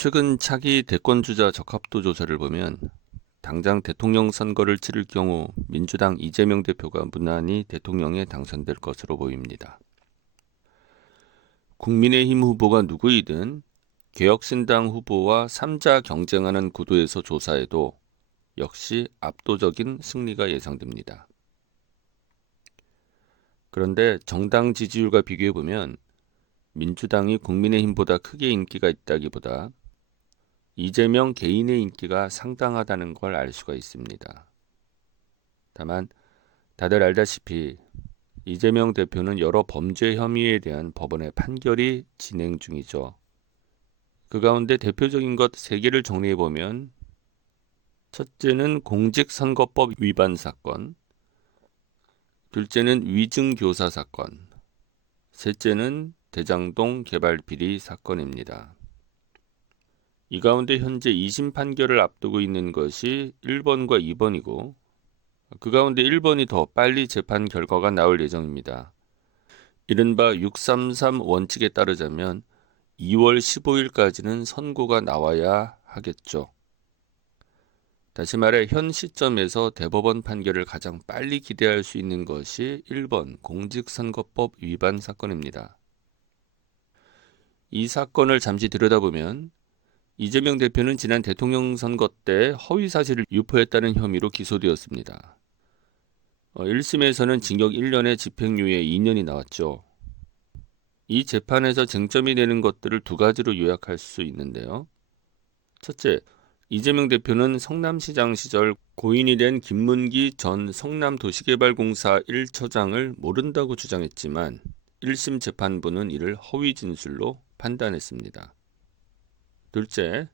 최근 차기 대권주자 적합도 조사를 보면 당장 대통령 선거를 치를 경우 민주당 이재명 대표가 무난히 대통령에 당선될 것으로 보입니다. 국민의힘 후보가 누구이든 개혁신당 후보와 3자 경쟁하는 구도에서 조사해도 역시 압도적인 승리가 예상됩니다. 그런데 정당 지지율과 비교해보면 민주당이 국민의힘보다 크게 인기가 있다기보다 이재명 개인의 인기가 상당하다는 걸 알 수가 있습니다. 다만 다들 알다시피 이재명 대표는 여러 범죄 혐의에 대한 법원의 판결이 진행 중이죠. 그 가운데 대표적인 것 3개를 정리해보면 첫째는 공직선거법 위반 사건, 둘째는 위증교사 사건, 셋째는 대장동 개발 비리 사건입니다. 이 가운데 현재 2심 판결을 앞두고 있는 것이 1번과 2번이고 그 가운데 1번이 더 빨리 재판 결과가 나올 예정입니다. 이른바 633 원칙에 따르자면 2월 15일까지는 선고가 나와야 하겠죠. 다시 말해 현 시점에서 대법원 판결을 가장 빨리 기대할 수 있는 것이 1번 공직선거법 위반 사건입니다. 이 사건을 잠시 들여다보면 이재명 대표는 지난 대통령 선거 때 허위 사실을 유포했다는 혐의로 기소되었습니다. 1심에서는 징역 1년에 집행유예 2년이 나왔죠. 이 재판에서 쟁점이 되는 것들을 2가지로 요약할 수 있는데요. 첫째, 이재명 대표는 성남시장 시절 고인이 된 김문기 전 성남도시개발공사 1처장을 모른다고 주장했지만 1심 재판부는 이를 허위 진술로 판단했습니다. 둘째,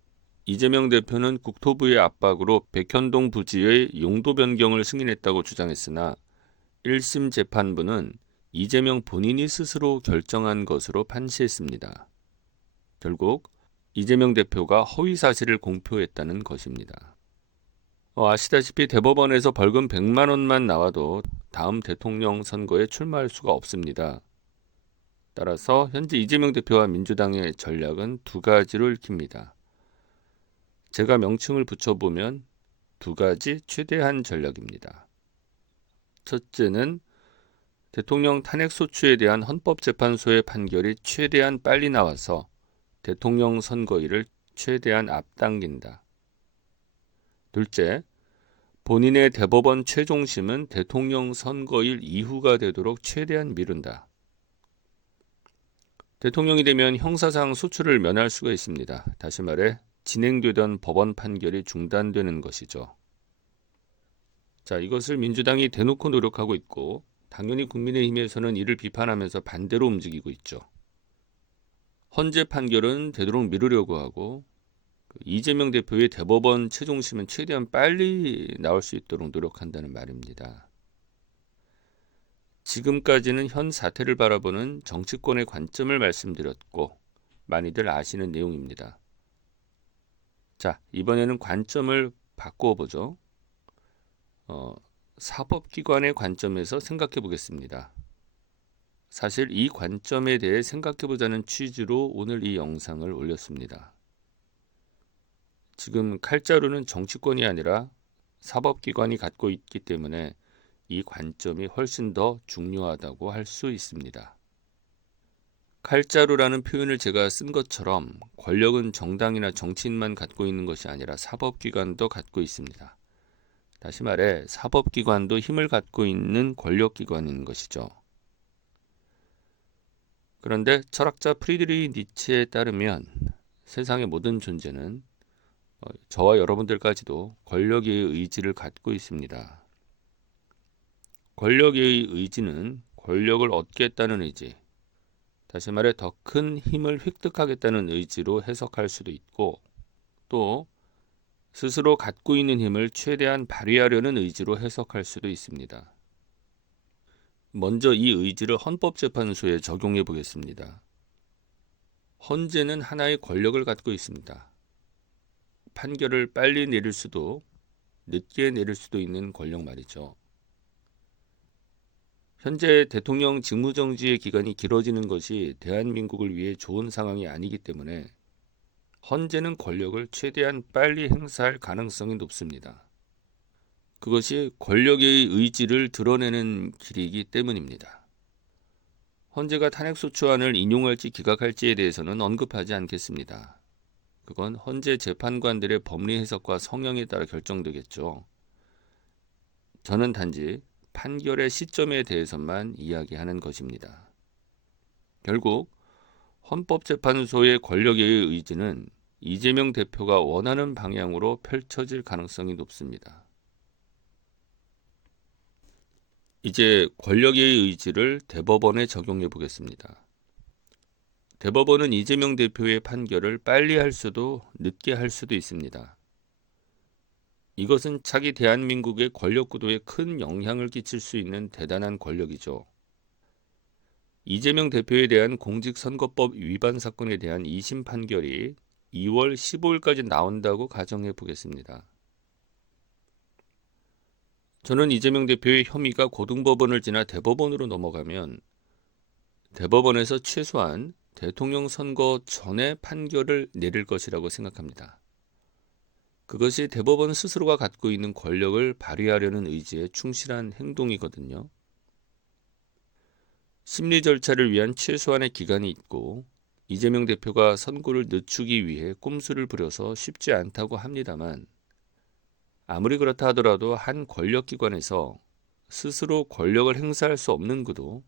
이재명 대표는 국토부의 압박으로 백현동 부지의 용도 변경을 승인했다고 주장했으나 1심 재판부는 이재명 본인이 스스로 결정한 것으로 판시했습니다. 결국 이재명 대표가 허위 사실을 공표했다는 것입니다. 아시다시피 대법원에서 벌금 100만 원만 나와도 다음 대통령 선거에 출마할 수가 없습니다. 따라서 현재 이재명 대표와 민주당의 전략은 2가지로 읽힙니다. 제가 명칭을 붙여보면 2가지 최대한 전략입니다. 첫째는 대통령 탄핵소추에 대한 헌법재판소의 판결이 최대한 빨리 나와서 대통령 선거일을 최대한 앞당긴다. 둘째, 본인의 대법원 최종심은 대통령 선거일 이후가 되도록 최대한 미룬다. 대통령이 되면 형사상 소추를 면할 수가 있습니다. 다시 말해 진행되던 법원 판결이 중단되는 것이죠. 자, 이것을 민주당이 대놓고 노력하고 있고 당연히 국민의힘에서는 이를 비판하면서 반대로 움직이고 있죠. 헌재 판결은 되도록 미루려고 하고 이재명 대표의 대법원 최종심은 최대한 빨리 나올 수 있도록 노력한다는 말입니다. 지금까지는 현 사태를 바라보는 정치권의 관점을 말씀드렸고 많이들 아시는 내용입니다. 자, 이번에는 관점을 바꾸어 보죠. 사법기관의 관점에서 생각해 보겠습니다. 사실 이 관점에 대해 생각해 보자는 취지로 오늘 이 영상을 올렸습니다. 지금 칼자루는 정치권이 아니라 사법기관이 갖고 있기 때문에 이 관점이 훨씬 더 중요하다고 할 수 있습니다. 칼자루라는 표현을 제가 쓴 것처럼 권력은 정당이나 정치인만 갖고 있는 것이 아니라 사법기관도 갖고 있습니다. 다시 말해 사법기관도 힘을 갖고 있는 권력기관인 것이죠. 그런데 철학자 프리드리히 니체에 따르면 세상의 모든 존재는 저와 여러분들까지도 권력의 의지를 갖고 있습니다. 권력의 의지는 권력을 얻겠다는 의지, 다시 말해 더 큰 힘을 획득하겠다는 의지로 해석할 수도 있고 또 스스로 갖고 있는 힘을 최대한 발휘하려는 의지로 해석할 수도 있습니다. 먼저 이 의지를 헌법재판소에 적용해 보겠습니다. 헌재는 하나의 권력을 갖고 있습니다. 판결을 빨리 내릴 수도 늦게 내릴 수도 있는 권력 말이죠. 현재 대통령 직무정지의 기간이 길어지는 것이 대한민국을 위해 좋은 상황이 아니기 때문에 헌재는 권력을 최대한 빨리 행사할 가능성이 높습니다. 그것이 권력의 의지를 드러내는 길이기 때문입니다. 헌재가 탄핵소추안을 인용할지 기각할지에 대해서는 언급하지 않겠습니다. 그건 헌재 재판관들의 법리 해석과 성향에 따라 결정되겠죠. 저는 단지 판결의 시점에 대해서만 이야기하는 것입니다. 결국 헌법재판소의 권력의 의지는 이재명 대표가 원하는 방향으로 펼쳐질 가능성이 높습니다. 이제 권력의 의지를 대법원에 적용해 보겠습니다. 대법원은 이재명 대표의 판결을 빨리 할 수도 늦게 할 수도 있습니다. 이것은 차기 대한민국의 권력 구도에 큰 영향을 끼칠 수 있는 대단한 권력이죠. 이재명 대표에 대한 공직선거법 위반 사건에 대한 2심 판결이 2월 15일까지 나온다고 가정해 보겠습니다. 저는 이재명 대표의 혐의가 고등법원을 지나 대법원으로 넘어가면 대법원에서 최소한 대통령 선거 전에 판결을 내릴 것이라고 생각합니다. 그것이 대법원 스스로가 갖고 있는 권력을 발휘하려는 의지에 충실한 행동이거든요. 심리 절차를 위한 최소한의 기간이 있고 이재명 대표가 선고를 늦추기 위해 꼼수를 부려서 쉽지 않다고 합니다만 아무리 그렇다 하더라도 한 권력기관에서 스스로 권력을 행사할 수 없는 구도,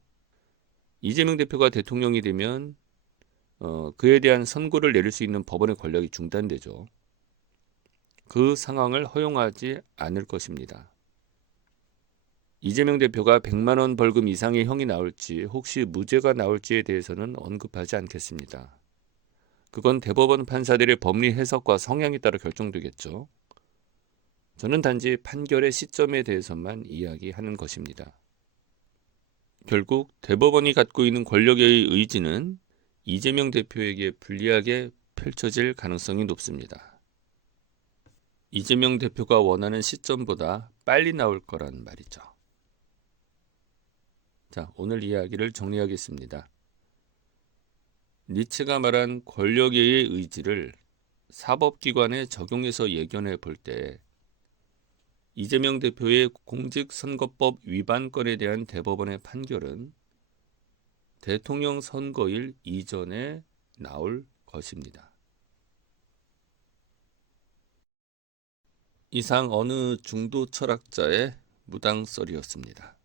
이재명 대표가 대통령이 되면 그에 대한 선고를 내릴 수 있는 법원의 권력이 중단되죠. 그 상황을 허용하지 않을 것입니다. 이재명 대표가 100만 원 벌금 이상의 형이 나올지 혹시 무죄가 나올지에 대해서는 언급하지 않겠습니다. 그건 대법원 판사들의 법리 해석과 성향에 따라 결정되겠죠. 저는 단지 판결의 시점에 대해서만 이야기하는 것입니다. 결국 대법원이 갖고 있는 권력의 의지는 이재명 대표에게 불리하게 펼쳐질 가능성이 높습니다. 이재명 대표가 원하는 시점보다 빨리 나올 거란 말이죠. 자, 오늘 이야기를 정리하겠습니다. 니체가 말한 권력의 의지를 사법기관에 적용해서 예견해 볼 때 이재명 대표의 공직선거법 위반건에 대한 대법원의 판결은 대통령 선거일 이전에 나올 것입니다. 이상 어느 중도 철학자의 무당설이었습니다.